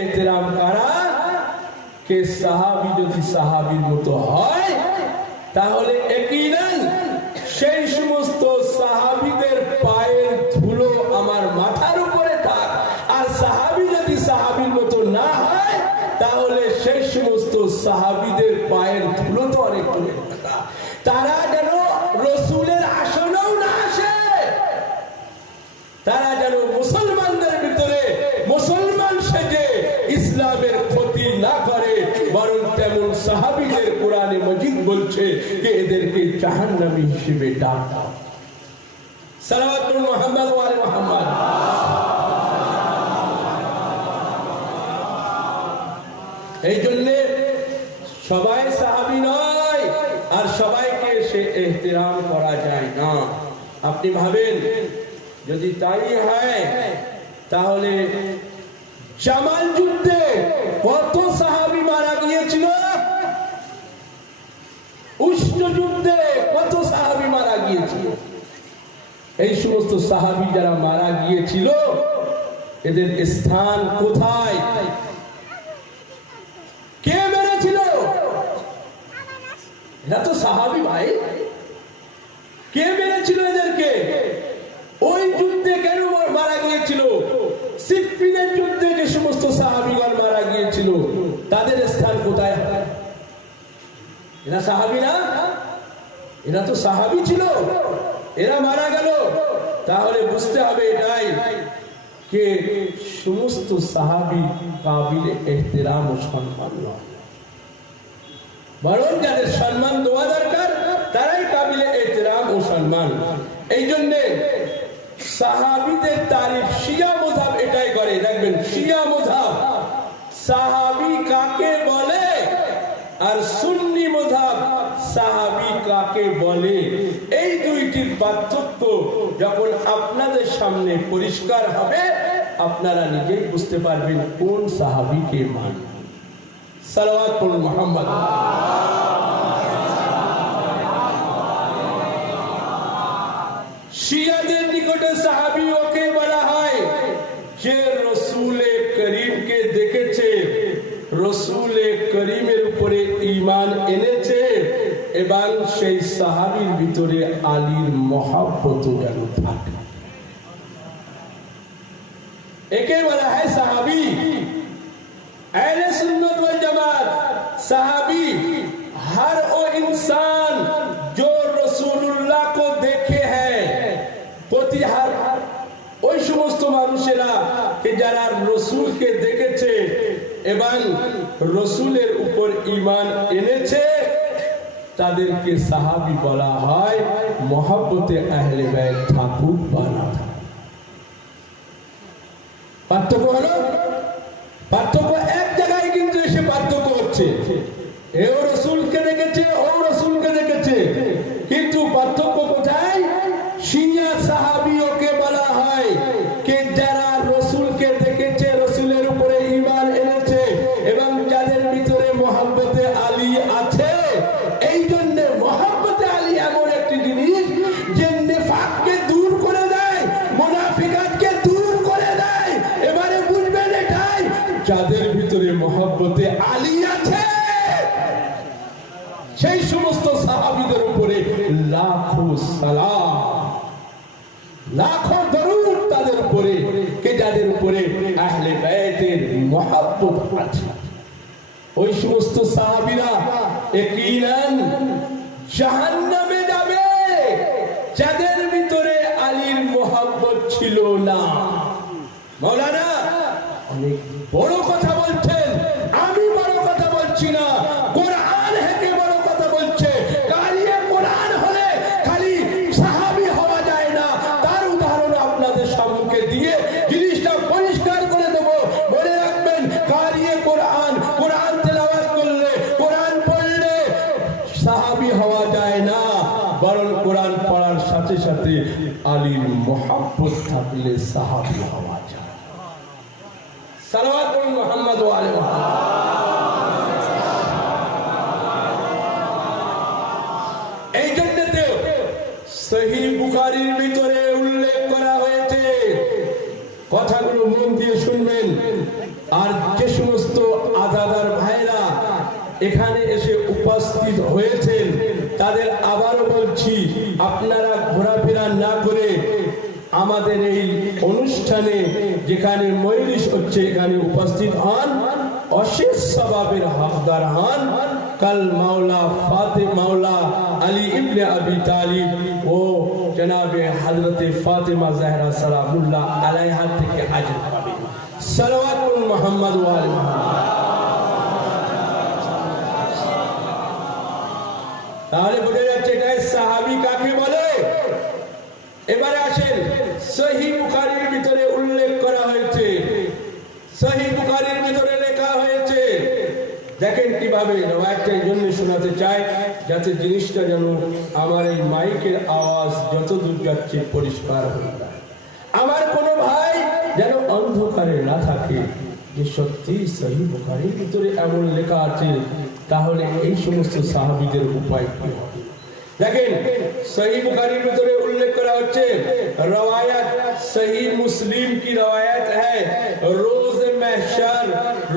এহতেরাম করা কে সাহাবী যদি সাহাবীর মতো হয় তাহলে ইয়াকিনান সেই সমস্ত সাহাবীদের পায়ের ধুলো আমার মাথার উপরে থাক, আর সাহাবী যদি সাহাবীর মতো না হয় তাহলে সেই সমস্ত সাহাবীদের পায়ের ধুলো তো অনেক দূরে থাকা, তারা যেন রাসূলের আসনেও না আসে, তারা যেন মুসলমানদের ভিতরে মুসলমান সেজে ইসলামের ক্ষতি না করে, বরং তেমন সাহাবীদের কোরআনে মজিদ বলছে যে এদেরকে জাহান্নামী হিসেবে ডাক দাও। সালাওয়াতুল মুহাম্মদ ওয়া আলি মুহাম্মদ। এই জন্য সবাই সাহাবী নয়, আর সবাইকে সে ইহতিরাম করা যায় না। আপনি ভাবেন যদি তাই হয় তাহলে জামাল যুদ্ধে কত সাহাবী মারা গিয়েছিল, উষ্ণ যুদ্ধে কত সাহাবী মারা গিয়েছিল, এই সমস্ত সাহাবী যারা মারা গিয়েছিল এদের স্থান কোথায়, কে মেরেছিল? এরা তো সাহাবী ভাই, কে মেরেছিল এদেরকে? ওই যুদ্ধে কেন মারা গিয়েছিল? সিফফিনের যুদ্ধে যে সমস্ত সাহাবীগণ মারা গিয়েছিল তাদের স্থান কোথায়? এরা সাহাবী না? এরা তো সাহাবী ছিল, এরা মারা গেল। তাহলে বুঝতে হবে এটাই যে সমস্ত সাহাবী কাবিলে ইহতিরাম ও সম্মান নয়, বরং যাদের সম্মান দেওয়া দরকার তারাই কাবিলে ইহতিরাম ও সম্মান। এই জন্য সাহাবীদের তারিফ শিয়া মাযহাব এটাই করে, দেখবেন শিয়া মাযহাব সাহাবী কাকে বলে আর সুন্নি মাযহাব সাহাবী কাকে বলে, এই দুইটির পার্থক্য যখন আপনাদের সামনে পরিষ্কার হবে আপনারা নিজেই বুঝতে পারবেন কোন সাহাবীকে মানে। সালাওয়াত পড়ুন মুহাম্মদ। শিয়াদের নিকটে সাহাবী ওকে বলা হয় যে রাসূলে করিমকে দেখেছে, রাসূলে করিমের উপরে ঈমান এনেছে এবং সেই সাহাবীর ভিতরে আলীর মহব্বত যেন থাকে, একে বলা হয় সাহাবী। আহলে সুন্নাত ওয়াল জামাত साहबी हर वो इंसान जो रसूलुल्लाह को देखे हैं প্রতিহার ওই সমস্ত মানুষেরা কে যারা রাসূলকে দেখেছে এবং রাসূলের উপর ঈমান এনেছে তাদেরকে সাহাবী বলা হয়, মহব্বতে আহলে বাইত ঠাকুর বানা था। পার্থক্য হলো, পার্থক্য এক জায়গায় কিন্তু এসে পার্থক্য হচ্ছে, এও রাসূলকে দেখেছে ও রাসূলকে দেখেছে, কিন্তু পার্থক্য কোথায়? শিয়া সাহাবীকে বলা হয় কে যারা রাসূলকে দেখেছে, রাসূলের উপরে ঈমান এনেছে এবং যাদের ভিতরে মহব্বতে আলী আছে। এই জন্য মহব্বতে আলী এমন একটি জিনিস যে নিফাককে দূর করে দেয়, মুনাফিকাতকে দূর করে দেয়। এবারে বুঝবেন এটাই, যাদের ভিতরে মহব্বতে আলী আছে সেই সমস্ত সাহাবীদের উপরে লাখো সালাম, লাখো দরুদ তাদের উপরে কে যাদের উপরে আহলে বাইতের মহব্বত আছে। ওই সমস্ত সাহাবীরা ইয়াকিনান জাহান্নামে যাবে যাদের ভিতরে আলীর মহব্বত ছিল না। মাওলানা অনেক বড় কথা বলছেন, আমি বড় কথা বলছি না, কোরআন হেকে বড় কথা বলছে। কালিয়ে কোরআন হলে খালি সাহাবী হওয়া যায় না, তার উদাহরণ আপনাদের সম্মুখে দিয়ে জিনিসটা পরিষ্কার করে দেব। মনে রাখবেন, কালিয়ে কোরআন, কোরআন তেলাওয়াত করলে, কোরআন পড়লে সাহাবী হওয়া যায় না, বরং কোরআন পড়ার সাথে সাথে আলীর মহব্বত থাকলে সাহাবী হওয়া যায়। সালাওয়াত পড়ুন মুহাম্মদ ওয়া আলি মুহাম্মদ। এই জন্যতে সহিহ বুখারীর ভিতরে উল্লেখ করা হয়েছে, কথাগুলো মন দিয়ে শুনবেন আর যে সমস্ত আজাদার ভাইরা এখানে এসে উপস্থিত হয়েছেন তাদের আবারও বলছি, আপনারা ঘোরাফেরা না করে আমাদের এই অনুষ্ঠানে যেখানে মজলিস হচ্ছে এখানে উপস্থিত হন, অশেষ সওয়াবের হকদার হন। কাল মাওলা আলী ইবনে আবি তালিব ও জনাবে হযরতে ফাতেমা জাহরা সালামুল্লাহ আলাইহা থেকে আজর পাবেন। সালাওয়াতুল মুহাম্মদ ওয়া আলি মুহাম্মদ। তাহলে বোঝা যাচ্ছে গায়ে সাহাবী কাকে বলে। এবারে আসেন, সহিহ বুখারীর ভিতরে উল্লেখ করা হয়েছে, সহিহ বুখারীর ভিতরে লেখা হয়েছে, দেখেন কিভাবে রওয়ায়াতটা এই জন্য শোনাতে চাই যাতে জিনিসটা যেন আমার এই মাইকের আওয়াজ যত দূর যাচ্ছে পরিষ্কার হয়ে যায়, আমার কোনো ভাই যেন অন্ধকারে না থাকে যে সত্যি সহিহ বুখারীর ভিতরে এমন লেখা আছে, তাহলে এই সমস্ত সাহাবীদের উপায় কি হবে। দেখেন সহিহ বুখারীর ভিতরে उल्लेख करा হচ্ছে, रवायत सही मुस्लिम की रवायत है, रोज महशर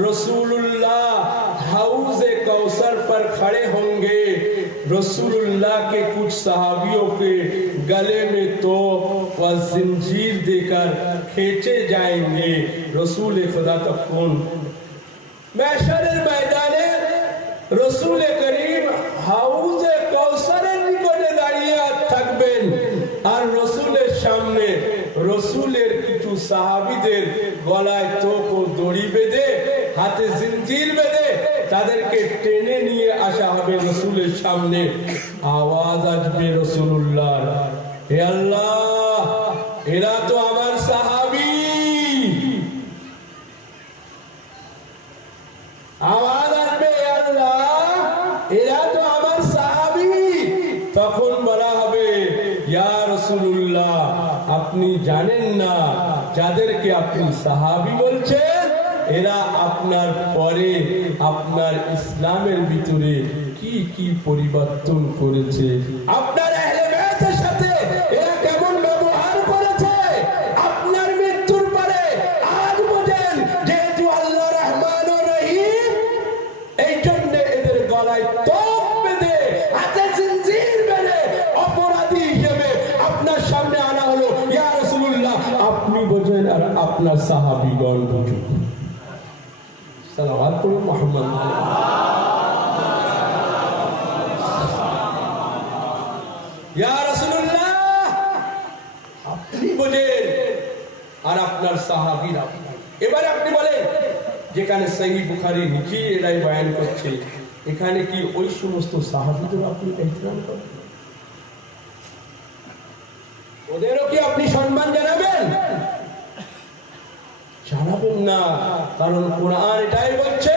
रसूलुल्लाह हौज कौसर पर खड़े होंगे, रसूलुल्लाह के कुछ सहाबियों के गले में तोप व जंजीर देकर खींचे जाएंगे। रसूल खुदा तक कौन महशरेर मैदाने रसूल करीम हाउज कौसरेर निकটে দাঁড়িয়ে থাকবেন, আর রসুলের সামনে রসুলের কিছু সাহাবীদের গলায় তোপ ও দড়ি বেঁধে হাতে জিঞ্জির বেঁধে তাদেরকে টেনে নিয়ে আসা হবে রসুলের সামনে। আওয়াজ আসবে রসুলুল্লাহর, হে আল্লাহ এরা তো আমার সাহাবী। আওয়াজ আসবে, হে আল্লাহ এরা তো আমার সাহাবী। তখন বলা হবে, ইয়া রাসূলুল্লাহ আপনি জানেন না যাদেরকে আপনি সাহাবী বলছেন এরা আপনার পরে আপনার ইসলামের ভিতরে কি কি পরিবর্তন করেছে, আপনার আহলে বায়তের সাথে এরা কেমন ব্যবহার করেছে, আপনার মৃত্যুর পরে আজ বোঝেন যেহেতু আল্লাহ রহমান ও রহিম এই জন্য এদের গলায় তোপ বেঁধে হাতে জিঞ্জির বেঁধে অপরাধী হিসেবে আপনার সামনে আনা হলো। ইয়া রাসূলুল্লাহ আপনি বোঝেন আর আপনার সাহাবীগণ বুঝুন। সালাওয়াত করুন মুহাম্মদ। ইয়া রাসূলুল্লাহ আপনি বোঝেন আর আপনার সাহাবীরা। এবারে আপনি বলেন, যেখানে সহিহ বুখারী নিচে এটাই বয়ান করছে, এখানে কি ওই সমস্ত সাহাবীদের আপনি ইহতিরাম করেন? ওদেরও কি আপনি সম্মান জানাবেন? জানাবেন না, কারণ কোরআন এটাই বলছে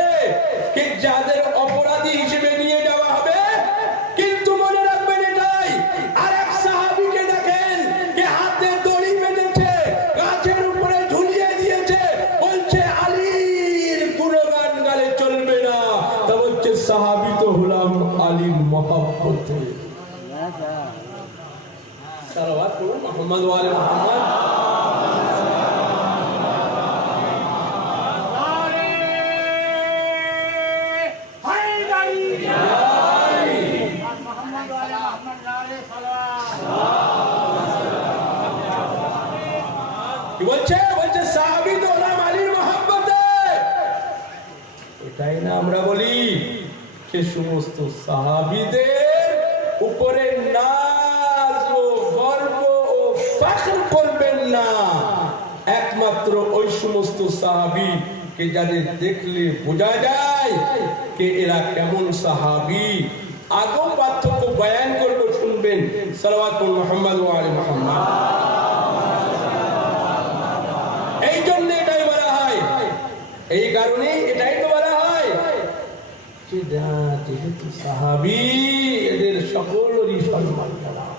কি যাদের অপরাধী হিসেবে নিয়ে যাওয়া হবে। কিন্তু মনে রাখবেন এটাই, আরেক সাহাবীকে দেখেন যে হাতে দড়ি বেঁধেছে, গাছের উপরে ঝুলিয়ে দিয়েছে, বলছে আলীর গুণগান গালে চলবে না, তা বলছে সাহাবী তো হলাম আলীর মহব্বতে। সালাওয়াত করুন মুহাম্মদ ওয়া আলি মুহাম্মদ। এটাই না আমরা বলি সে সমস্ত সাহাবীদের উপরে নাজ ও গর্ব ও ফখর করবেন না, একমাত্র ওই সমস্ত সাহাবী কে যাদের দেখলে বোঝা যায় যে এরা কেমন সাহাবী। আগম পার্থক্য বয়ান করব, শুনবেন। সালাওয়াতুল মুহাম্মদ ওয়া আলি মুহাম্মদ। এই জন্য এটাই বলা হয়, এই কারণে এটাই তো বলা হয় যে যেহেতু সাহাবী এদের সকলেরই সম্মান জানাও।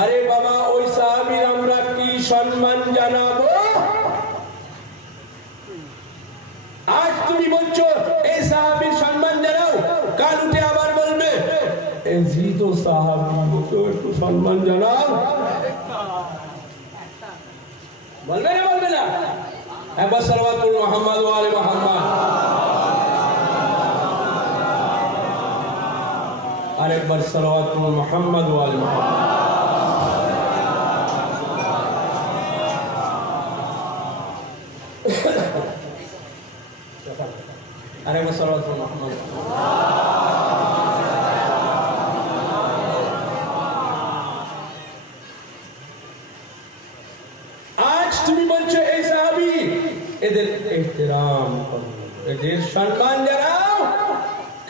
আরে বাবা ওই সাহাবীর আমরা কি সম্মান জানাবো? আজ তুমি বলছো এই সাহাবীর সম্মান জানাও, কাল উঠে আবার বলবে এই তো সাহাবী, একটু সম্মান জানাও। বলবে না বলবে না? একবার সালাওয়াত পড়ুন মুহাম্মদ ওয়া আলি মুহাম্মদ। আরেকবার সালাওয়াত পড়ুন মুহাম্মদ ওয়া আলি মুহাম্মদ। আরেকবার সালাওয়াত পড়ুন মুহাম্মদ। তুমি বলছো এই সাহাবী, এদের ইহতিরাম করো, এদের সম্মান জানাও।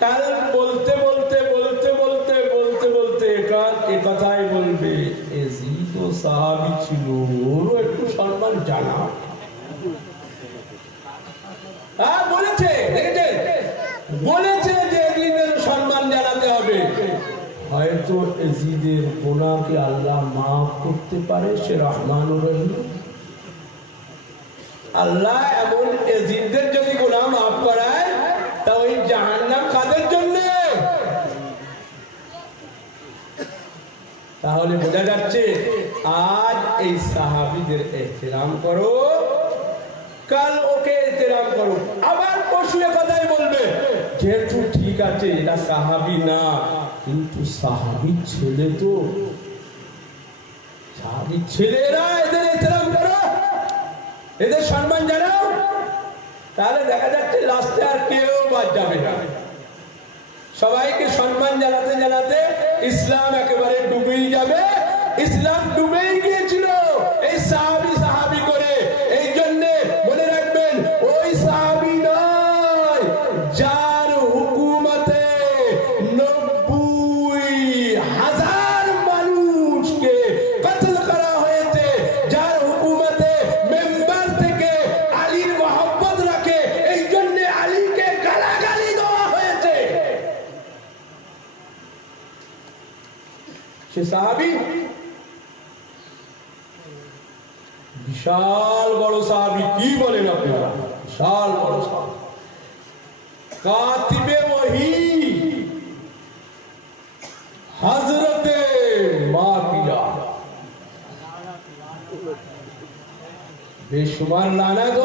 কাল বলতে বলতে বলতে বলতে বলতে বলতে এ কথাই বলবে এজিদ ও সাহাবী ছিল, ওরও একটু সম্মান জানাও। বলেছে, দেখেছেন, বলেছে যে এজিদের সম্মান জানাতে হবে। হয়তো এজিদের গুনাহকে আল্লাহ মাফ করতে পারে, সে রহমানুর রহিম। আল্লাহ এমন এজিদদের যদি গুনাহ মাফ করায়, তা ওই জাহান্নাম কাদের জন্য? তাহলে বোঝা যাচ্ছে আজ এই সাহাবীদের ইহতিরাম করো, কাল ওকে ইহতিরাম করো। আবার পরশু কথাই বলবে, যেহেতু ঠিক আছে এটা সাহাবী না, কিন্তু সাহাবীর ছেলে তো, সাহাবীর ছেলেরা, এদের ইহতিরাম করো, এদের সম্মান জানাও। তাহলে দেখা যাচ্ছে লাস্টে আর কেউ বাদ যাবে না। সবাইকে সম্মান জানাতে জানাতে ইসলাম একেবারে ডুবেই যাবে। ইসলাম ডুবেই গিয়েছিল এই সাহাবী সাহাবী করে। এই জন্য মনে রাখবেন, ওই সাহাবী নয় যার হুকুমতে 90,000 মানুষকে কতল করা হয়েছে, যার হুকুমতে মেম্বার থেকে আলীর মহব্বত রাখে, এই জন্য আলীকে গালাগালি দেওয়া হয়েছে। সে সাহাবী বিশাল বড় সাহাবী। কি বলেন আপনারা? বিশাল বড় সাহাবী, কাতিবে ওহী হযরতে মাবিয়া, বেশুমার লানাত।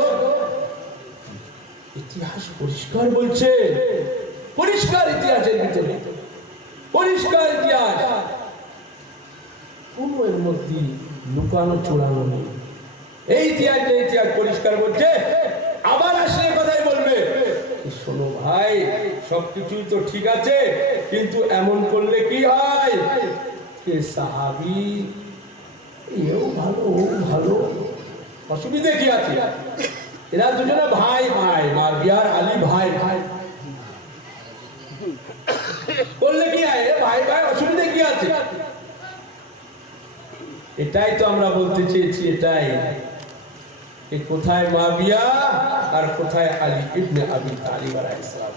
ইতিহাস পরিষ্কার বলছে, পরিষ্কার ইতিহাসের ভিতরে, পরিষ্কার ইতিহাস, কোন এর মধ্যে লুকানো চোরানো নেই। এই ইতিহাস পরিষ্কার বলছে। আবার আসলে কথাই বলবে, শোনো ভাই, সবকিছুই তো ঠিক আছে, কিন্তু এমন করলে কি হয়? কে সাহাবী, এও ভালো ও ভালো, অসুবিধা কি আছে? এরা দুজনে ভাই ভাই, মাবিয়ার আলী ভাই ভাই, করলে কি হয়? ভাই ভাই, অসুবিধা কি আছে? এটাই তো আমরা বলতে চেয়েছি, এটাই। কোথায় মাবিয়া আর কোথায় আলী ইবনে আবি তালিব আলাইহিস সালাম?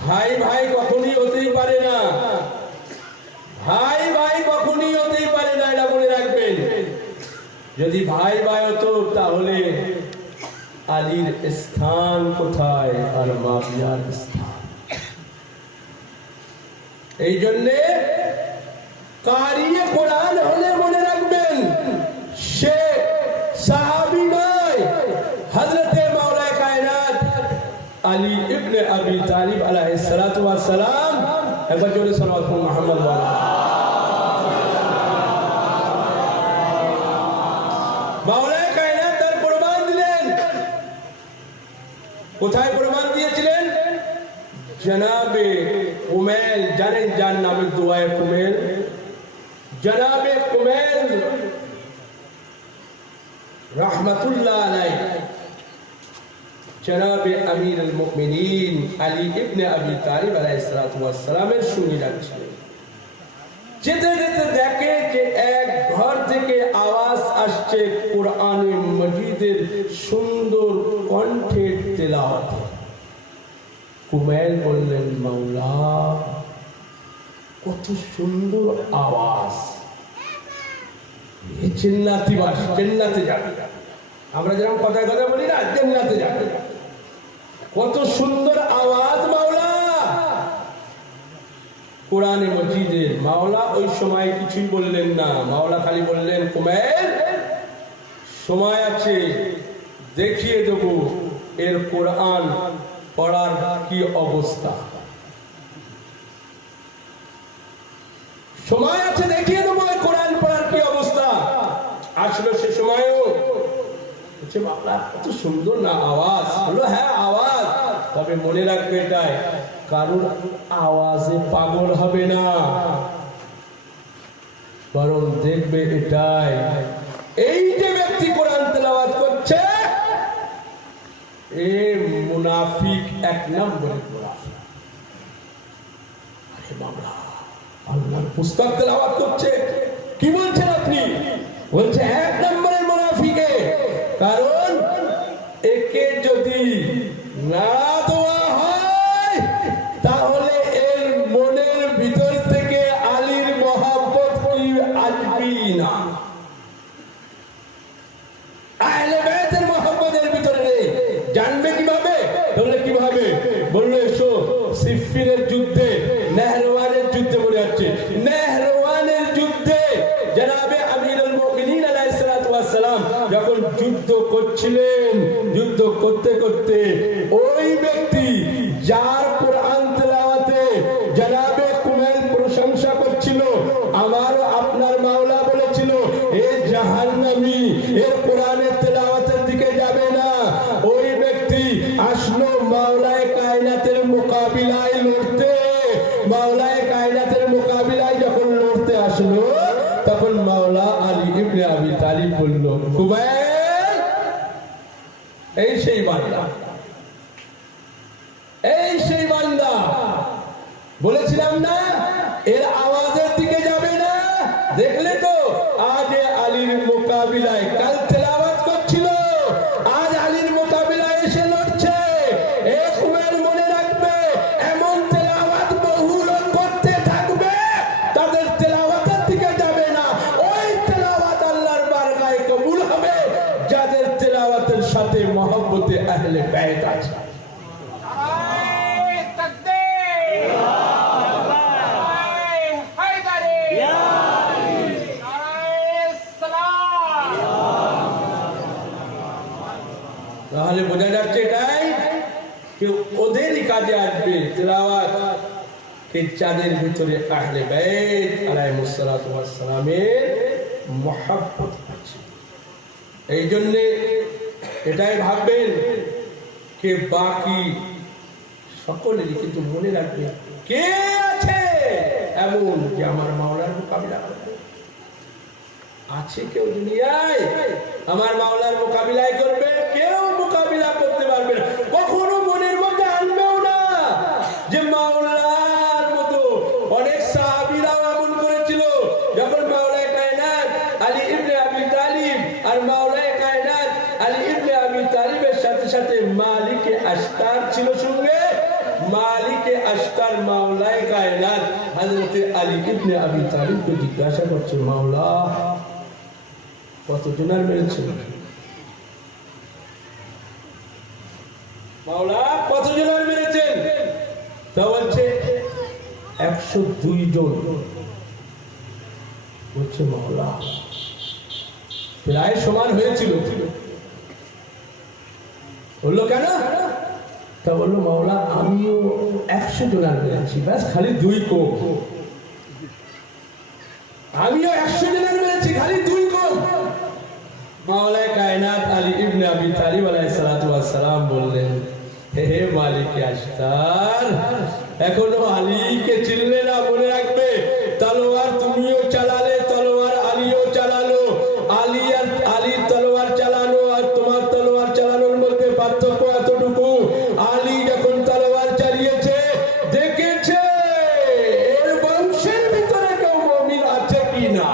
ভাই ভাই কখনই হতেই পারে না, ভাই ভাই কখনই হতেই পারে না, এটা মনে রাখবেন। যদি ভাই ভাই হতো তাহলে আলীর স্থান কোথায় আর মাবিয়ার স্থান? এই জন্যে কারিয়ে কোরআন হলে মনে রাখবেন, সে সাহাবী নয়, হযরতে মাওলায়ে কায়নাত আলী ইবনে আবি তালিব আলাইহিস সালাতু ওয়াস সালাম। একবার জোরে সালাওয়াত পড়ুন মুহাম্মদ ওয়া আলি। মাওলায়ে কায়নাত তার প্রমাণ দিলেন। কোথায় প্রমাণ দিয়েছিলেন? জনাবে কুমেল, জানেন যার নামে দোয়ায়ে কুমেল, জনাবে কুমেল रहमतुल्लाह अलैह, जनाबे अमीर अल मुमिनीन अली इब्ने अबी तालिब अलैहिस्सलातु वस्सलामेर সঙ্গে যাচ্ছিলেন। যেতে যেতে দেখে যে এক ঘর থেকে আওয়াজ আসছে কোরআনে মজিদের সুন্দর কণ্ঠের তেলাওয়াত। কুমাইল বললেন, মাওলা, কত সুন্দর আওয়াজ, জান্নাতি বাস, জান্নাতে যাবে। আমরা যেরকম কথায় কথা বলি না, জান্নাতে যাবে। কত সুন্দর আওয়াজ মাওলা, কোরআনে মজিদের। মাওলা ওই সময় কিছুই বললেন না, মাওলা খালি বললেন, কুমাইল সময় আছে, দেখিয়ে দেব এর কোরআন পড়ার কি অবস্থা। সময় আছে, দেখিয়ে দেবো কোরআন পড়ার কি অবস্থা। আসলো সে সময়ও বাবা কত সুন্দর না আওয়াজ হলো। হ্যাঁ আওয়াজ, তবে মনে রাখবে এটাই, কারোর আওয়াজে পাগল হবে না, বরং দেখবে এটাই, এই যে ব্যক্তি কোরআন তেলাওয়াত করছে এ মুনাফিক, এক নম্বরের মুনাফিক। আরে বাবা, আল্লাহর পুস্তক তেলাওয়াত করছে, কি বলছেন আপনি? বলছে এক নম্বরের মুনাফিকে, কারণ একে যদি না দেওয়া হয় তাহলে এর মনের ভিতর থেকে আলীর মহব্বত কি আসবেই না, আহলে বাইতের মহব্বতের ভিতরে নেই। জানবে কিভাবে? বললে কিভাবে? বললো এসো সিফফিনের যুদ্ধে, নেহরওয়ানের যুদ্ধে বলে যাচ্ছে, নেহরওয়ানের যুদ্ধে জনাবে আমিরুল মুমিনিন আলাইহিস সালাতু ওয়াস সালাম যখন যুদ্ধ করছিলেন, যুদ্ধ করতে করতে ওই ব্যক্তি যার কোরআন তেলাওয়াতে জনাবে কুমাইল প্রশংসা করছিল, আমারও আপনার মাওলা বলেছিল এ জাহান্নামী, এর কোরআনের তেলাওয়াতের দিকে যাবে না। ওই ব্যক্তি আসলো মাওলায়ে কায়নাতের মোকাবিলায় লড়তে, মাওলায়ে কায়নাতের মোকাবিলায় যখন লড়তে আসলো তখন মাওলা আলী ইবনে আবি তালিব বলল, কুমাইল এই সেই বান্দা, এই সেই বান্দা, বলেছিলাম না এর আওয়াজের দিকে যাবে না। দেখলে তো আজ আলীর মোকাবিলায়, কাল তেলাওয়াত করছিল, আজ আলীর মোকাবিলায় এসে লড়ছে। এ কুমাইল মনে রাখবে, এমন তেলাওয়াত বহু লোক করতে থাকবে, তাদের তেলাওয়াতের দিকে যাবে না। ওই তেলাওয়াত আল্লাহর বারগাহে কবুল হবে যাদের তেলাওয়াতের সাথে মহব্বতে আহলে বাইত আছে। তাহলে বোঝা যাচ্ছে এটাই যে ওদেরই কাজে আসবে তেলাওয়াত, কে যাদের ভিতরে আহলে বাইত আলাইহিস সালাতু ওয়াস সালামের মহব্বত আছে। এই জন্য এটাই ভাববেন কে বাকি সকলেরই, কিন্তু মনে রাখবে কে আছে এমন যে আমার মাওলার মোকাবিলা করবে। আছে কেউ দুনিয়ায় আমার মাওলার মোকাবিলায় করবে? কেউ মোকাবিলা করতে পারবে না, কখনো মনের মধ্যে আনবেও না যে মাওলার মতো। অনেক সাহাবীরাও এমন করেছিল, যখন মাওলায়ে কায়নাত আলী ইবনে আবি তালিব আর মাওলায়ে কায়নাত আলী ইবনে আবি তালিবের সাথে সাথে মালিকে আশতার ছিল সঙ্গে, মালিকে আশতার মাওলায়ে কায়নাত হযরতে আলী ইবনে আবি তালিবকে জিজ্ঞাসা করছে, মাওলা কত জনার মেরেছিল? মাওলা কত জনার মেরেছেন? তা বলছে 102 জন। বলছে মাওলা প্রায় সমান হয়েছিল। বললো কেন? তা বললো মাওলা আমিও 100 জনার মেরেছি, ব্যাস খালি 2 কম। আমিও 100 জনার মেরেছি, খালি 2 কম। মাওলায়ে কায়নাত আলী ইবনে আবি তালিব আলাইহিস সালাতু ওয়াস সালাম বললেন, হে মালিকে আশতার, এখনো আলীকে চিনলে না? মনে রাখবে তলোয়ার তুমিও চালালে, তলোয়ার আলীও চালালো। আলীর তলোয়ার চালানো আর তোমার তলোয়ার চালানোর মধ্যে পার্থক্য এতটুকু, আলী যখন তলোয়ার চালিয়েছে দেখেছে এর বংশের ভিতরে কেউ মুমিন আছে কিনা,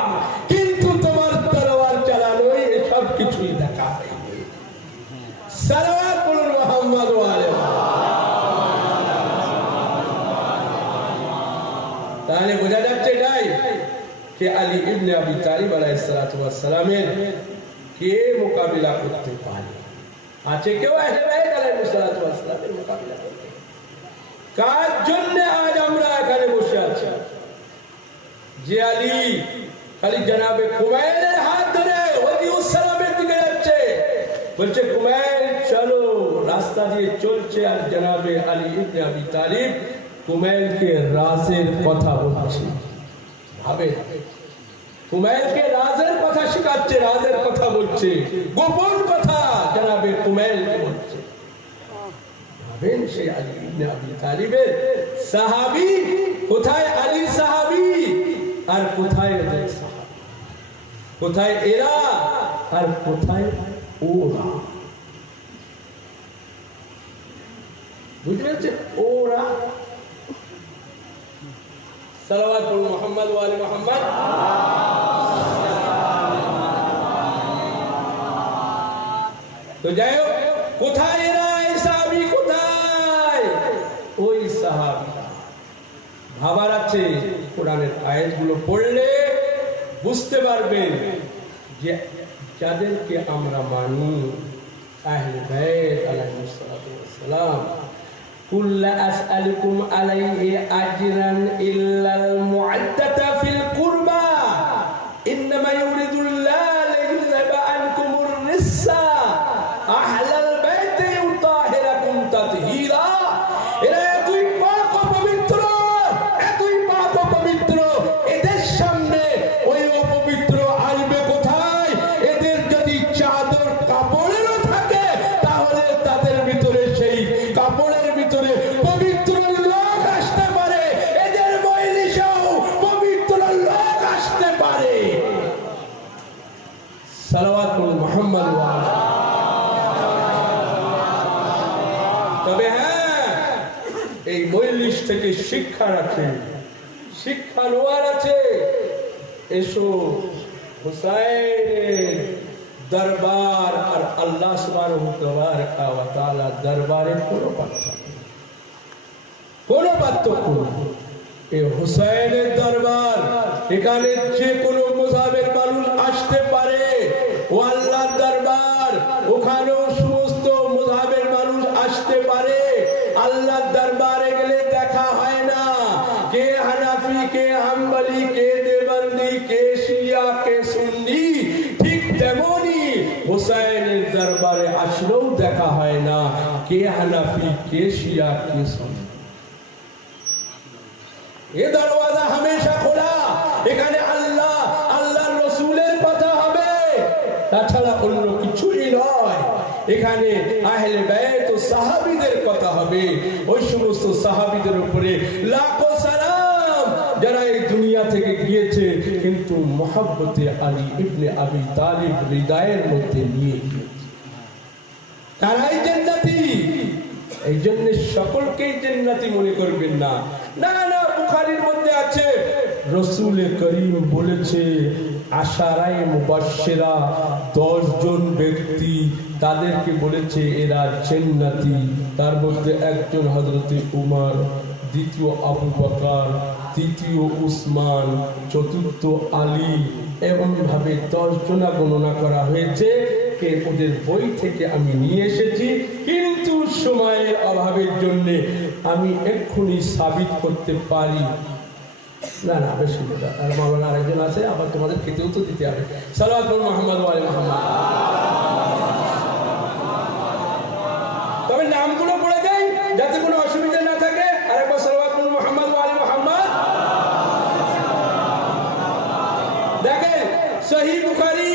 কিন্তু তোমার তলোয়ার চালানোই এসব কিছুই দেখা হয়নি। সালাওয়াত পড়ুন মুহাম্মদ ওয়া আলাইহি। তাহলে বোঝা যাচ্ছে এটাই যে আলী ইবনে আবি তালিব আলাইহিস সালাতু ওয়াস সালামের কে মোকাবিলা করতে পারে? আছে কেউ আহলে বাইত আলাইহিস সালাতু ওয়াস সালামের মোকাবিলা করতে? কার জন্য আজ আমরা এখানে বসে আছি? যে আলী খালি জনাবে কুমাইলের হাত ধরে ওয়াদিউস সালামের দিকে যাচ্ছে, বলছে কুমাইল দিয়ে চলছে আর জনাবে আলী ইবনে আবি তালিব কুমাইলকে রাজের কথা বলছে। ভাবে কুমাইলকে রাজের কথা শেখাচ্ছে, রাজের কথা বলছে, গোপন কথা জনাবে কুমাইলকে বলছে। ভাবেন সেই আলী ইবনে আবি তালিবের সাহাবী, কোথায় আলী সাহাবী আর কোথায় এদের সাহাবী, কোথায় এরা আর কোথায় ওরা। বুঝতে পারছেন? ওরা সালাওয়াত পড়ুন মুহাম্মদ ওয়া আলি মুহাম্মদ। তো যাই হোক, কোথায় এরা? এই সাহাবী কোথায়? ওই সাহাবী ভাবার আছে। কোরআনের আয়াতগুলো পড়লে বুঝতে পারবেন যে যাদেরকে আমরা মানি আহলে বাইত আলাইহিস সালাতু ওয়াস সালাম, কুল আসআলুকুম আলাইহি আজরান ইল্লাল মুআদ্দাতা ফিল কুরবা ইন্নামা ইউরিদুল্লাহু লিইয়ুযহিবা আনকুমুর রিসা আহলাল বাইতি ইউতাহিরাকুম তাতহীরা। এরা এতই পাক ও পবিত্র, এতই পাক ও পবিত্র, এদের সামনে ওই অপবিত্র আসবে কোথায়? এদের যদি চাদর কাপড়েরও থাকে তাহলে তাদের ভিতরে সেই কাপড়ের ভিতরে পবিত্র লোক আসতে পারে, এদের মজলিসেও পবিত্র লোক আসতে পারে। সালাওয়াত পড়ুন মুহাম্মদ ওয়া আলি। তবে হ্যাঁ, এই মজলিস থেকে শিক্ষা রাখে, শিক্ষা নেওয়ার আছে। এসো হুসাইনের দরবার আর আল্লাহ সুবহানাহু ওয়া তাআলা দরবারে কোনো পার্থক্য নেই। এই হুসাইনের দরবার, এখানে যে কোনো মুযাহিবের মানুষ আসতে পারে। ও আল্লাহর দরবার, ওখানেও সমস্ত মুযাহিবের মানুষ আসতে পারে। আল্লাহর দরবারে গেলে দেখা হয় না কে হানাফি, কে হাম্বলি, কে দেওবন্দি, কে শিয়া, কে সুন্নি। ঠিক তেমনি হুসাইনের দরবারে আসলেও দেখা হয় না কে হানাফি, কে শিয়া, কে সুন্নি। ये दरवाजा हमेशा खुला। এখানে আল্লাহ, আল্লাহর রাসূলের কথা হবে, তাছাড়া অন্য কিছুই নয়। এখানে আহলে বাইত ও সাহাবীদের কথা হবে। ওই সমস্ত সাহাবীদের উপরে লাখো সালাম যারা এই দুনিয়া থেকে গিয়েছে কিন্তু মহব্বতে আলী ইবনে আবি তালিব হৃদয়ের মধ্যে নিয়ে গিয়েছে। তারাই জান্নাতি। এই জন্য সকলকেই জান্নাতি মনে করবেন না। না না, বুখারীর মধ্যে আছে রাসূল করিম বলেছে আশারায়ে মুবাশশিরা 10 জন ব্যক্তি, তাদেরকে বলেছে এরা জান্নাতি। তার মধ্যে একজন হযরতে উমর, দ্বিতীয় আবু বকর, তৃতীয় উসমান, চতুর্থ আলী। এমন ভাবে 10 জনা গণনা করা হয়েছে। ওদের বই থেকে আমি নিয়ে এসেছি, কিন্তু সময়ের অভাবের জন্য আমি এক্ষুনি সাবিত করতে পারি না। না বেশি কথা, আর মাওলানা আরেকজন আছে, আবার তোমাদের খেতেও তো দিতে হবে। সালাওয়াত পড়ুন মুহাম্মদ ওয়া আলি মুহাম্মদ। তবে নামগুলো পড়ে যাই যাতে কোনো অসুবিধা না থাকে। আরেকবার সালাওয়াত পড়ুন মুহাম্মদ ওয়া আলি মুহাম্মদ। দেখেন সহিহ বুখারী,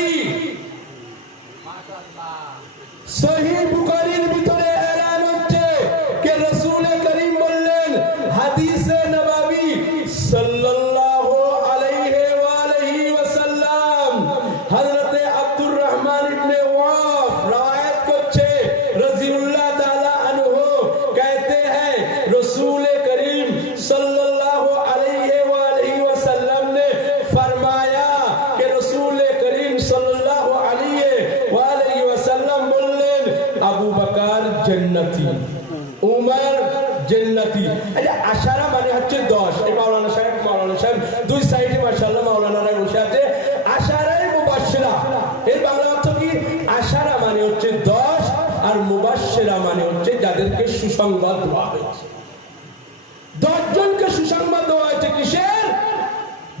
সহিহ বুখারীর ভিতরে এলান হচ্ছে যে রাসূল করিম বললেন, হাদিসে নববী সাল্লাল্লাহু আলাইহি ওয়া আলিহি ওয়াসাল্লাম, হযরতে আব্দুর রহমান ইবনে ওয়াফ রওয়ায়াত করছে রাদিয়াল্লাহু তাআলা আনহু, कहते हैं রাসূল করিম সাল্লাল্লাহু আলাইহি ওয়া আলিহি ওয়াসাল্লাম ने फरमाया कि রাসূল করিম সাল্লাল্লাহু আলাইহি ওয়া আলিহি ওয়াসাল্লাম বললেন, আবু বকর জান্নাতি, উমর জান্নাতি। আচ্ছা, আশারা মানে হচ্ছে 10। এই মাওলানা সাহেব দুই সাইডে মাশাআল্লাহ মাওলানারা বসে আছে। আশারায়ে মুবাশশিরা এর বাংলা অর্থ কি? আশারা মানে হচ্ছে 10 আর মুবাশশিরা মানে হচ্ছে যাদেরকে সুসংবাদ দেওয়া হয়েছে। 10 জনকে সুসংবাদ দেওয়া হয়েছে। কিসের?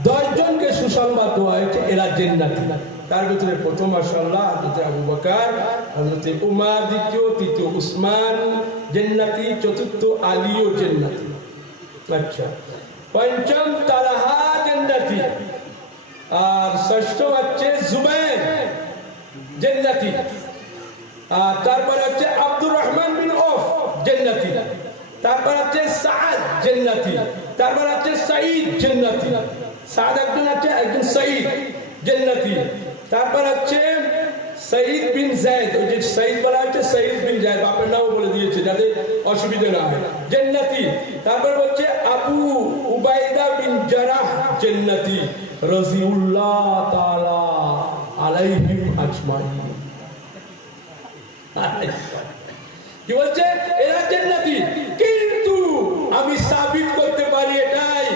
10 জনকে সুসংবাদ দেওয়া হয়েছে এরা জান্নাতি। তার ভিতরে প্রথম মাশাআল্লাহ হযরত আবু বকর, হযরত উমর দ্বিতীয়, তৃতীয় উসমান জান্নাতি, চতুর্থ আলীও জান্নাতি। আচ্ছা, পঞ্চম তালহা জান্নাতি, আর ষষ্ঠ হচ্ছে জুবাইর জান্নাতি, আর তারপরে হচ্ছে আব্দুর রহমান বিন আওফ জান্নাতি, তারপর হচ্ছে সাদ জান্নাতি, তারপর হচ্ছে সাঈদ জান্নাতি। সাদ একজন সাঈদ জান্নাতি, তারপর হচ্ছে সাঈদ বিন যায়েদ, ওই যে সাঈদ বলা হচ্ছে সাঈদ বিন যায়েদ, বাপের নামও বলে দিয়েছে যাতে অসুবিধা না হয়, জান্নাতি। তারপর হচ্ছে আবু উবাইদা বিন জারাহ জান্নাতি রাদিয়াল্লাহু তাআলা আলাইহিম আজমাইন। কি বলছে? এরা জান্নাতি, কিন্তু আমি সাবিত করতে পারি এটাই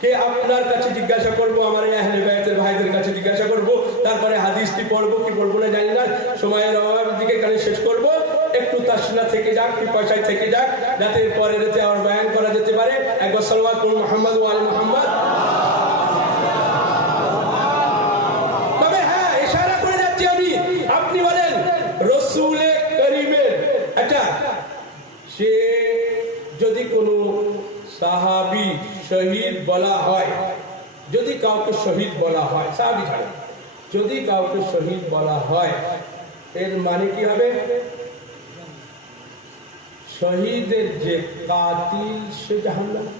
কে আপনার কাছে জিজ্ঞাসা করবো, আমার আহলে বায়াতের ভাইদের কাছে জিজ্ঞাসা করবো, তারপরে হাদিসটি পড়বো কি পড়বো না জানি না, সময়ের অভাবের দিকে কালে শেষ করবো। একটু তাসনা থেকে যাক, একটু পয়সায় থেকে যাক, যাতে পরে রাতে আর বয়ান করা যেতে পারে। একবার সাল্লাল্লাহু আলাইহি মুহাম্মদ ওয়া আলি মুহাম্মদ। তবে হ্যাঁ, ইশারা করে যাচ্ছি আমি, আপনি বলেন রাসূলে কারীমের, আচ্ছা সে যদি কোনো সাহাবী শহীদ বলা হয়, যদি কাউকে শহীদ বলা হয়, সাহাবী ছাড়া যদি কাউকে শহীদ বলা হয়, এর মানে কি হবে? শহীদের যে কাতিল সে জাহান্নামী,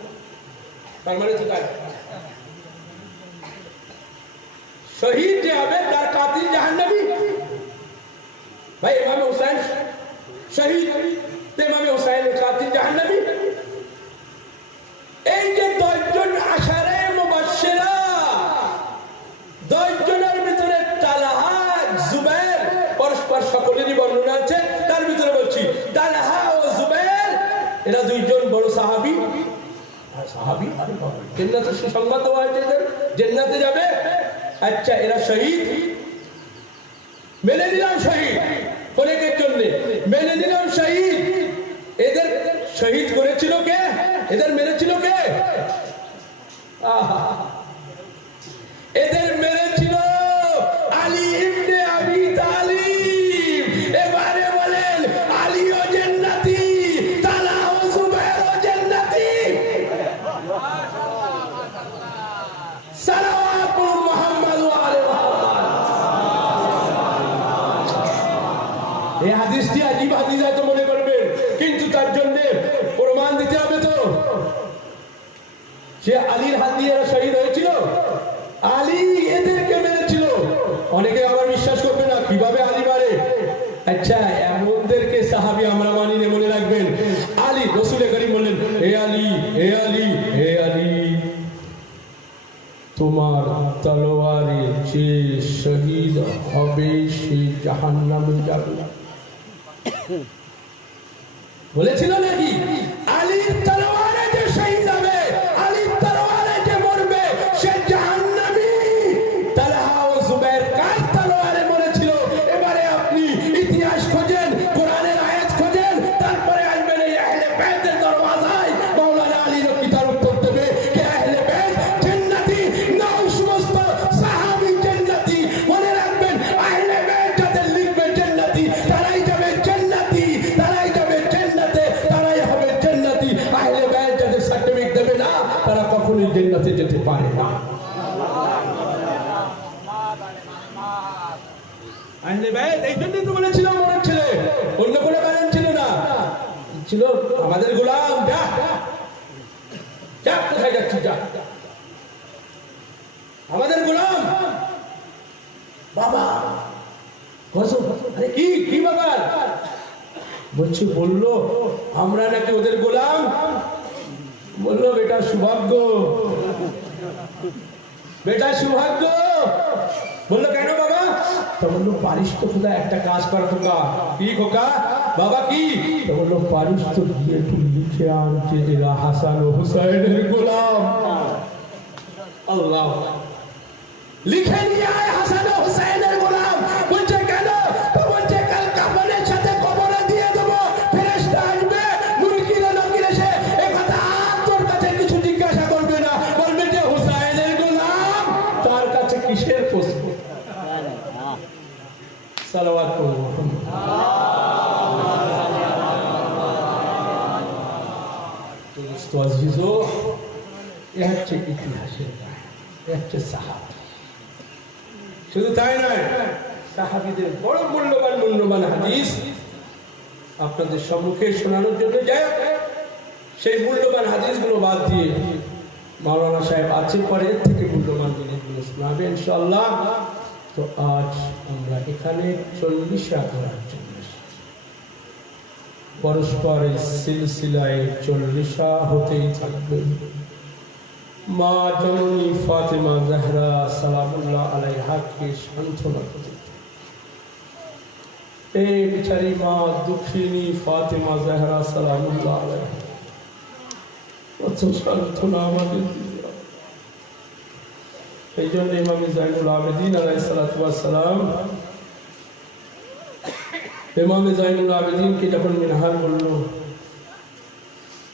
তার মানে তো তাই, শহীদ যে হবে তার কাতিল জাহান্নামী। ভাই ইমাম হুসাইন শহীদ, ইমাম হুসাইনের কাতিল জাহান্নামী। এই যে 10 জন আশারে মুবাশশিরা, 10 জনের ভিতরে তালহা, জুবাইর, পরস্পর সকলেরই বর্ণনা আছে, তার ভিতরে বলছি তালহা ও জুবাইর, এরা 2 জন বড় সাহাবী। সাহাবী জান্নাতের সুসংবাদ দেওয়া হয়েছে, জান্নাতে যাবে। আচ্ছা, এরা শহীদ, মেনে নিলাম শহীদ অনেকের জন্য, মেনে নিলাম শহীদ। এদের শহীদ করেছিল কে? এদের মেরেছিল কে? এদের মেরেছিল আলী ইবনে আবি তালিব। এবারে বলেন আলীও জান্নাতি, তালহা ও জুবাইরও জান্নাতি। সালাওয়াতু মুহাম্মাদ ওয়া আলি মুহাম্মাদ। এই হাদিসটি আজীব হাদিস হয়তো মনে করবেন, কিন্তু তার জন্য প্রমাণ দিতে হবে। তো সে আলীর হাত দিয়ে শহীদ হয়েছিল, আলী এদেরকে মেরেছিল। অনেকে আবার বিশ্বাস করবে না, কিভাবে আলী মারে? আচ্ছা, এমনদেরকে সাহাবী আমরা মানি না, মনে রাখবেন। আলী, রাসূল করিম বললেন, হে আলী, হে আলী, হে আলী, তোমার তলোয়ারে যে শহীদ হবে সে জাহান্নামে যাবে। বলেছিল নাকি? আলীর তলোয়ারে যে শহীদ হবে, আলীর তলোয়ারে যে মরবে সে জাহান্নামী। তালহা ও জুবাইর কার তলোয়ারে মরেছিল? এবারে আপনি ইতিহাস খোঁজেন, কোরআনের আয়াত খোঁজেন, তারপরে আসবেন এই আহলে বাইতের দরওয়াজায়। মাওলানা আলী কি তার উত্তর দেবে যে আহলে বাইত জান্নাতি না ওই সমস্ত সাহাবী জান্নাতি? মনে রাখবেন, আহলে বাইত যাদের লিখবে জান্নাতি, তারাই যাবে জান্নাতি, তারাই যাবে জান্নাতে, তারাই হবে জান্নাতি। আহলে বাইত যাদের সার্টিফিকেট দেবে না, তারা কখনোই জান্নাতে যেতে পারে না। আহলে বাইত এই জন্যই তো বলেছিল মনে ছিল, অন্য কোনো কারণ ছিল না, ছিল আমাদের গোলাম। যা যা, কোথায় যাচ্ছিস? যা, আমাদের গোলাম। বাবা আরে কি কি ব্যাপার? বলছি, বললো আমরা নাকি ওদের গোলাম। বললো বেটা সৌভাগ্য, বেটা সৌভাগ্য। বললো কেন বাবা? তো বললো পারিস তো খোদা একটা কাজ করা খোকা। কি খোকা? বাবা কি? তো বললো পারিস তো গিয়ে একটু লিখে আনছে এরা হাসান ও হুসাইনের গোলাম। আল্লাহ, লিখে নিয়ে আয় হাসান ও হুসাইনের গোলাম। বলছে কেন? তো বলছে কাল কাফনের সাথে কবরে দিয়ে দেবো, ফেরেশতা আসবে, মুনকির নকির এসে এই কথা তোর কাছে কিছু জিজ্ঞাসা করবে না, বলবে যে হুসাইনের গোলাম, তার কাছে কিসের প্রশ্ন? তো আজিজো, এ হচ্ছে ইতিহাসের গান, এ হচ্ছে সাহাবী। শুধু তাই নয়, সাহাবীদের বড় মূল্যবান হাদিস আপনাদের সম্মুখে শোনানোর জন্য যায়। সেই মূল্যবান হাদিসগুলো বাদ দিয়ে মাওলানা সাহেব আছে পরে থেকে মূল্যবান জিনিসগুলো শোনাবে ইনশাআল্লাহ। তো আজ আমরা এখানে 40 করার জন্য পরস্পর এই সিলসিলায় 40 হতেই থাকবে। মা জননী ফাতেমা জাহরা সালামুল্লাহ আলাইহাকে সান্ত্বনা করতে, এই বিচারী মা দুঃখিনী ফাতেমা জাহরা সালামুল্লাহ আলাইহা কত সান্ত্বনা আমাদের দিতে। এই জন্য ইমাম জাইনুল আবেদিন আলাইহিস সালাতু ওয়াস সালাম ইমাম জাইনুল আবেদিনকে যখন মিনহাল বলল,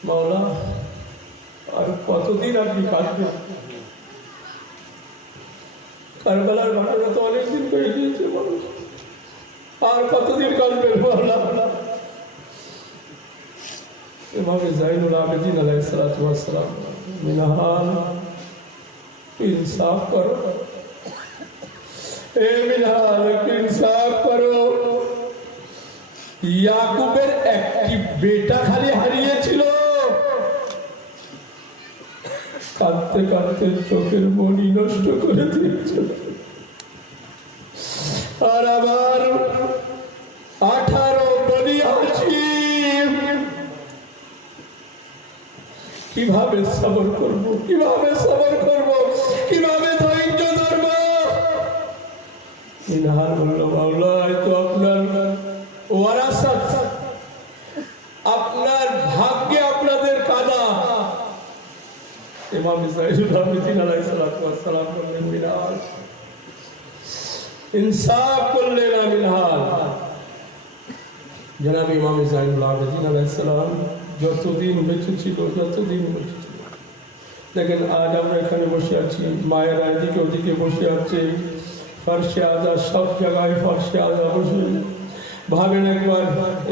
মাওলা আর কতদিন আপনি কাঁদবেন? কারবালার ঘটনা তো অনেকদিন হয়ে গিয়েছে, আর কতদিন কাঁদবেন মাওলা? ইমাম জাইনুল আবেদিন আলাইহিস সালাতু ওয়াস সালাম, মিনহাল इंसाफ करो, ए मिनहाल इंसाफ करो। याकूबेर একটি বেটা খালি হারিয়েছিল, কাঁদতে কাঁদতে চোখের মনি নষ্ট করে দিয়েছিল। আর আমার 18 বনি হাশিম, কিভাবে সবর করব, কিভাবে সবর করব, কিভাবে ধৈর্য ধরব? মিনহাল বলল, মাওলা তো আপনার ওয়ারাসাত, আপনার ভাগ্যে আপনাদের কাদা। ইমাম জাইনুল আবেদিন আলাইহিস সালাতু ওয়াস সালাম বললেন, মিনহাল ইনসাফ করলেন না। মিনহাল জনাব ইমাম জাইনুল আবেদিন আলাইহিস সালাম যতদিন বেঁচে ছিল, দেখেন আজ আমরা এখানে বসে আছি, মায়েরা এদিকে ওদিকে বসে আছে, ফার্সে আজা সব জায়গায় ফার্সে আজা বসে। ভাবেন একবার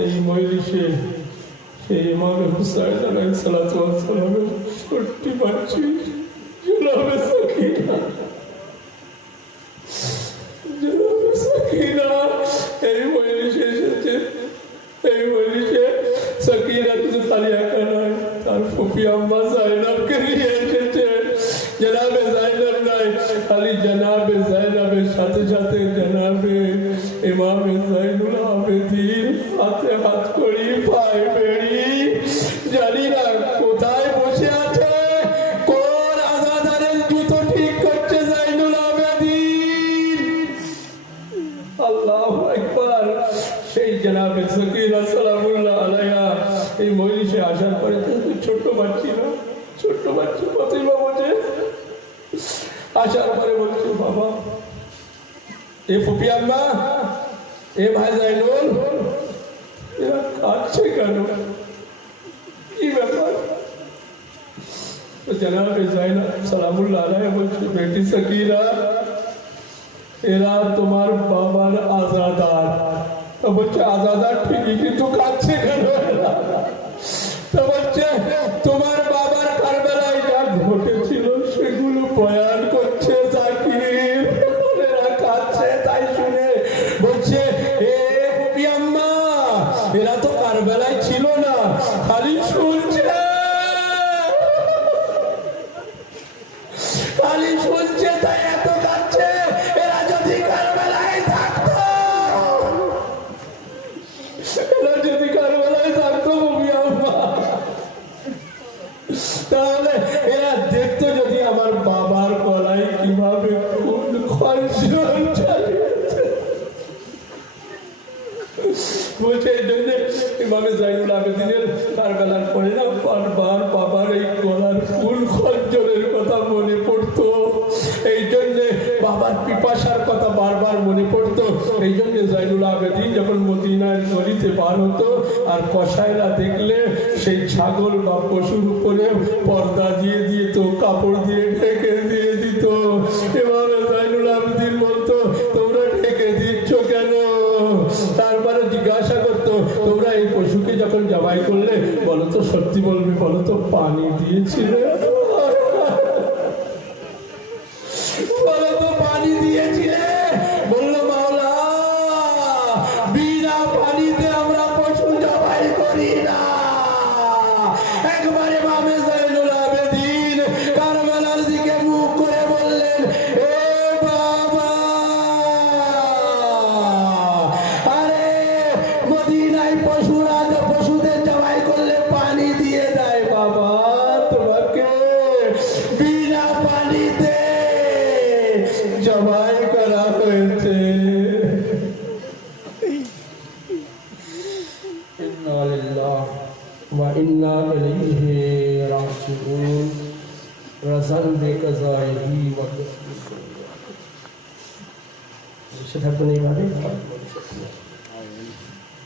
এই মজলিসে সেই ইমাম হুসাইন আলাইহিস সালাতু ওয়াস সালামের 60 বাচ্চি জনাবে সাকিনা, জনাবে সাকিনা এই মজলিসে এসেছে। এই মজলিসে সাকিনা তো খালি একা নয়, তার ফুফি আম্মা জাইনাবকে নিয়ে এসেছে। জনাবে জাইনাব নাই, খালি জনাবে জাইনাবের সাথে সাথে জনাবে ইমাম জাইনুল আবেদিন হাতে হাত করি পায়ে বেড়ি, জানি না কোথায় বসে আছে, কোন আজাদারের জুতো ঠিক করছে জাইনুল আবেদিন। আল্লাহু আকবার। সেই জনাবে সাকিনা সালামুল্লাহ আলাইহা এই মজলিসে আসার পরে ছোট্ট বাচ্চি না, ছোট্ট বাচ্চি প্রতিমা বসে আসার পরে বলছে, বাবা এ ফুপি আম্মা, এ ভাই জাইনুল, এরা কাঁদছে কেন, কি ব্যাপার? জনাবে জাইনাব সালামুল্লাহ আলাইহা বলছে, বেটি সাকিনা, এরা তোমার বাবার আজাদার। তো বলছে, আজাদার ঠিকই, কিন্তু কাঁদছে কেন? তো বলছে, তোমার বাবার কারবালায় যা ঘটেছিল সেগুলো বয়ান করছে জাকির, এরা কাঁদছে তাই শুনে। বলছে, এ ফুপি আম্মা, এরা তো কারবালায় ছিল না, খালি শুনছে, খালি শুনছে তাই এত কাঁদছে। এরা যদি কারবালায় থাকতো, এরা যদি কারবালায় থাকতো ফুপি আম্মা, তাহলে এরা দেখতো যদি আমার বাবার গলায় কিভাবে খুন খর্ষণ চালিয়েছে। বলছে, এই জন্য ইমাম জাইনুল আবেদিনের কারবালার পরে না বারবার বাবার এই গলার খুন খর্ষণের কথা মনে পড়তো। এই জন্য বাবার পিপাসার কথা বারবার মনে পড়তো। এই জন্য জাইনুল আবেদিন যখন মদিনার গলিতে পার হতো আর কসাইরা দেখলে সেই ছাগল বা পশুর উপরে পর্দা দিয়ে দিত, কাপড় দিয়ে ঢেকে দিয়ে দিত। এবার জাইনুল আবেদিন বলতো, তোমরা ঢেকে দিচ্ছ কেন? তারপরে জিজ্ঞাসা করতো, তোমরা এই পশুকে যখন জবাই করলে বলো বলো তো, সত্যি বলবে, বলো তো, পানি দিয়েছিলে? বলো তো, পানি দিয়েছিলে? বললো, মাওলা, বিনা পানিতে আমরা পশু জবাই করি না। একবারে ইমামে যায়নুল আবেদিন কারবালার দিকে মুখ করে বললেন, এ বাবা, আরে মদিনায় পশুদের জবাই করলে পানি দিয়ে দেয় বাবা, তোমাকে বিনা পানিতে জবাই করা হয়েছে। ইন্না লিল্লাহি ওয়া ইন্না ইলাইহি রাজিউন। রাজান বিকাযাইহি ওয়া তাসলিম। সেটা তো নেই ভাবে।